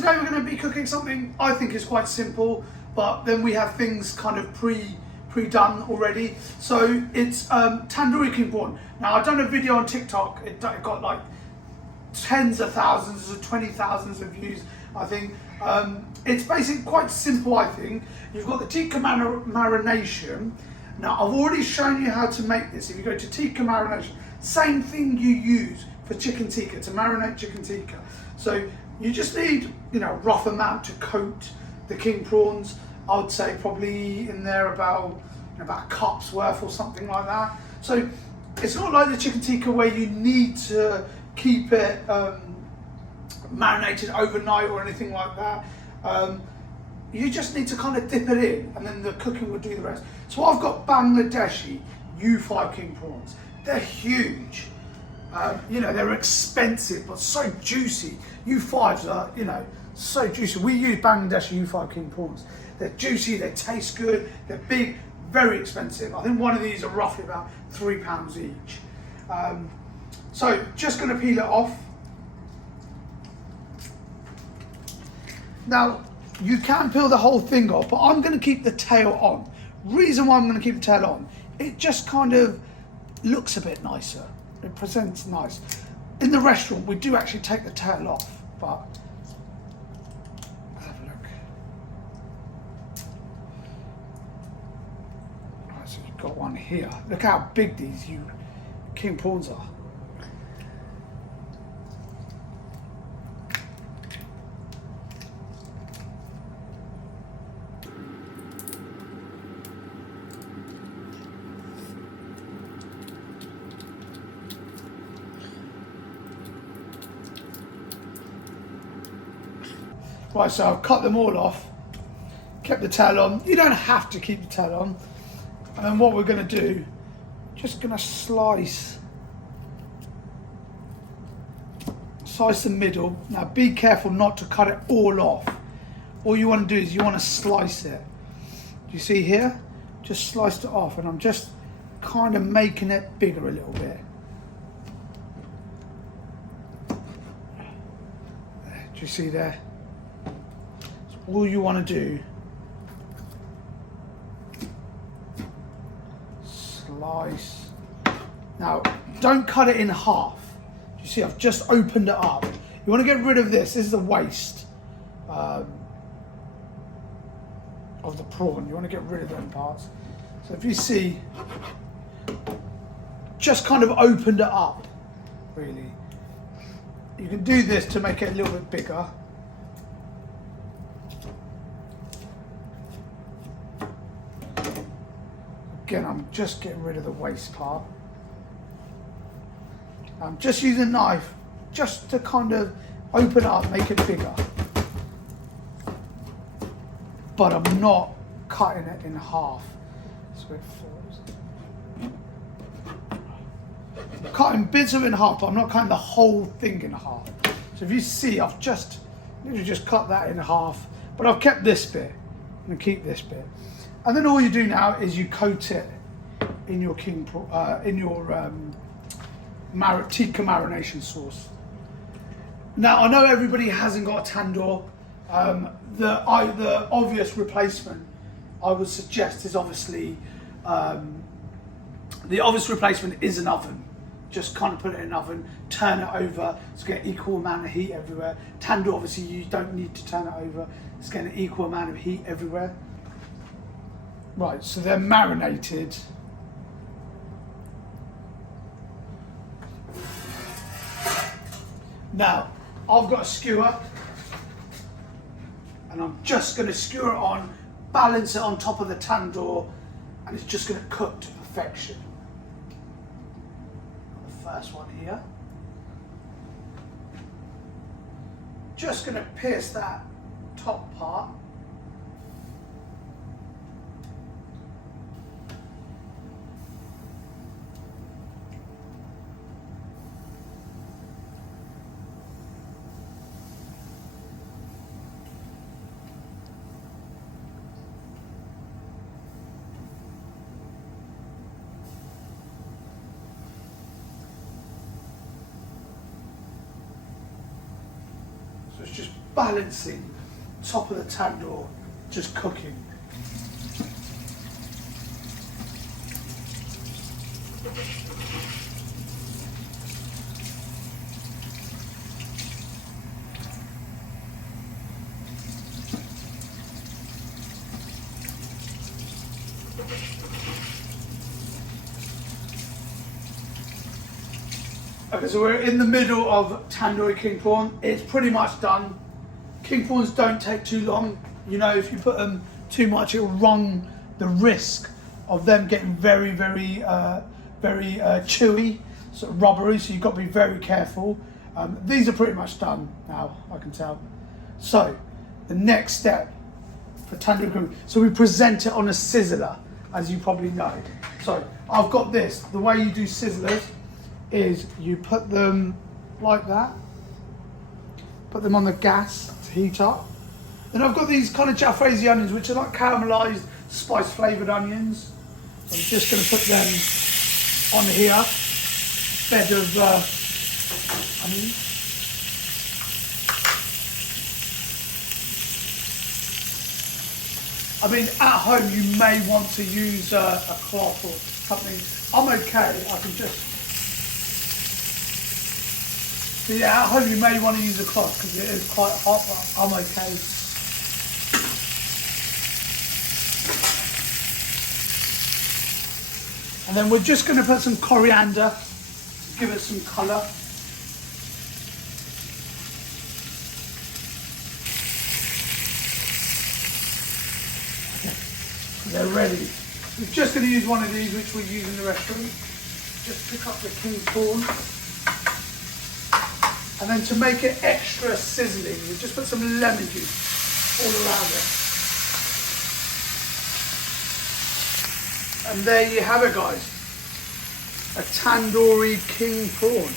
today we're going to be cooking something I think is quite simple, but then we have things kind of pre-done already. So it's Tandoori King Prawn. Now I've done a video on TikTok, it got like tens of thousands or 20,000 of views, I think. It's basically quite simple, I think. You've got the tikka marination. Now I've already shown you how to make this. If you go to tikka marination, same thing you use for chicken tikka, to marinate chicken tikka. So you just need, rough amount to coat the king prawns. I would say probably in there about a cup's worth or something like that. So it's not like the chicken tikka where you need to keep it marinated overnight or anything like that. You just need to kind of dip it in, and then the cooking will do the rest. So I've got Bangladeshi U5 King Prawns. They're huge. They're expensive, but so juicy. U5s are, so juicy. We use Bangladeshi U5 King Prawns. They're juicy, they taste good, they're big, very expensive. I think one of these are roughly about £3 each. So just gonna peel it off. Now, you can peel the whole thing off, but I'm going to keep the tail on. Reason why I'm going to keep the tail on, it just kind of looks a bit nicer. It presents nice. In the restaurant, we do actually take the tail off, but let's have a look. Right, so you've got one here. Look how big these king prawns are. Right, so I've cut them all off, kept the tail on. You don't have to keep the tail on. And then what we're going to do, just going to slice the middle. Now be careful not to cut it all off. All you want to do is you want to slice it. Do you see here? Just sliced it off, and I'm just kind of making it bigger a little bit. Do you see there? All you want to do, slice. Now, don't cut it in half. You see, I've just opened it up. You want to get rid of this. This is the waste of the prawn. You want to get rid of them parts. So if you see, just kind of opened it up, really. You can do this to make it a little bit bigger. Again, I'm just getting rid of the waste part. I'm just using a knife just to kind of open up, make it bigger. But I'm not cutting it in half. So it falls. I'm cutting bits of it in half, but I'm not cutting the whole thing in half. So if you see, I've literally just cut that in half, but I've kept this bit. I'm gonna keep this bit. And then all you do now is you coat it in your tikka marination sauce. Now I know everybody hasn't got a tandoor. The obvious replacement I would suggest is obviously the obvious replacement is an oven. Just kind of put it in an oven, turn it over to get equal amount of heat everywhere. Tandoor, obviously you don't need to turn it over. It's getting an equal amount of heat everywhere. Right, so they're marinated. Now, I've got a skewer, and I'm just going to skewer it on, balance it on top of the tandoor, and it's just going to cook to perfection. The first one here. Just going to pierce that top part. So it's just balancing top of the tandoor, just cooking. Okay, so we're in the middle of Tandoori King Prawn. It's pretty much done. King Prawns don't take too long. You know, if you put them too much, it'll run the risk of them getting very chewy, sort of rubbery, so you've got to be very careful. These are pretty much done now, I can tell. So, the next step for Tandoori King, so we present it on a sizzler, as you probably know. So, I've got this. The way you do sizzlers is you put them like that, put them on the gas to heat up. Then I've got these kind of Jalfrezi onions, which are like caramelised, spice flavoured onions. So I'm just going to put them on here, bed of onions. I mean, at home you may want to use a cloth or something. I'm okay, I can just... So yeah, at home you may want to use a cloth because it is quite hot, but I'm okay. And then we're just going to put some coriander to give it some colour. Okay, so they're ready. We're just going to use one of these which we use in the restaurant. Just pick up the king prawn. And then to make it extra sizzling, we just put some lemon juice all around it. And there you have it, guys. A Tandoori King Prawn.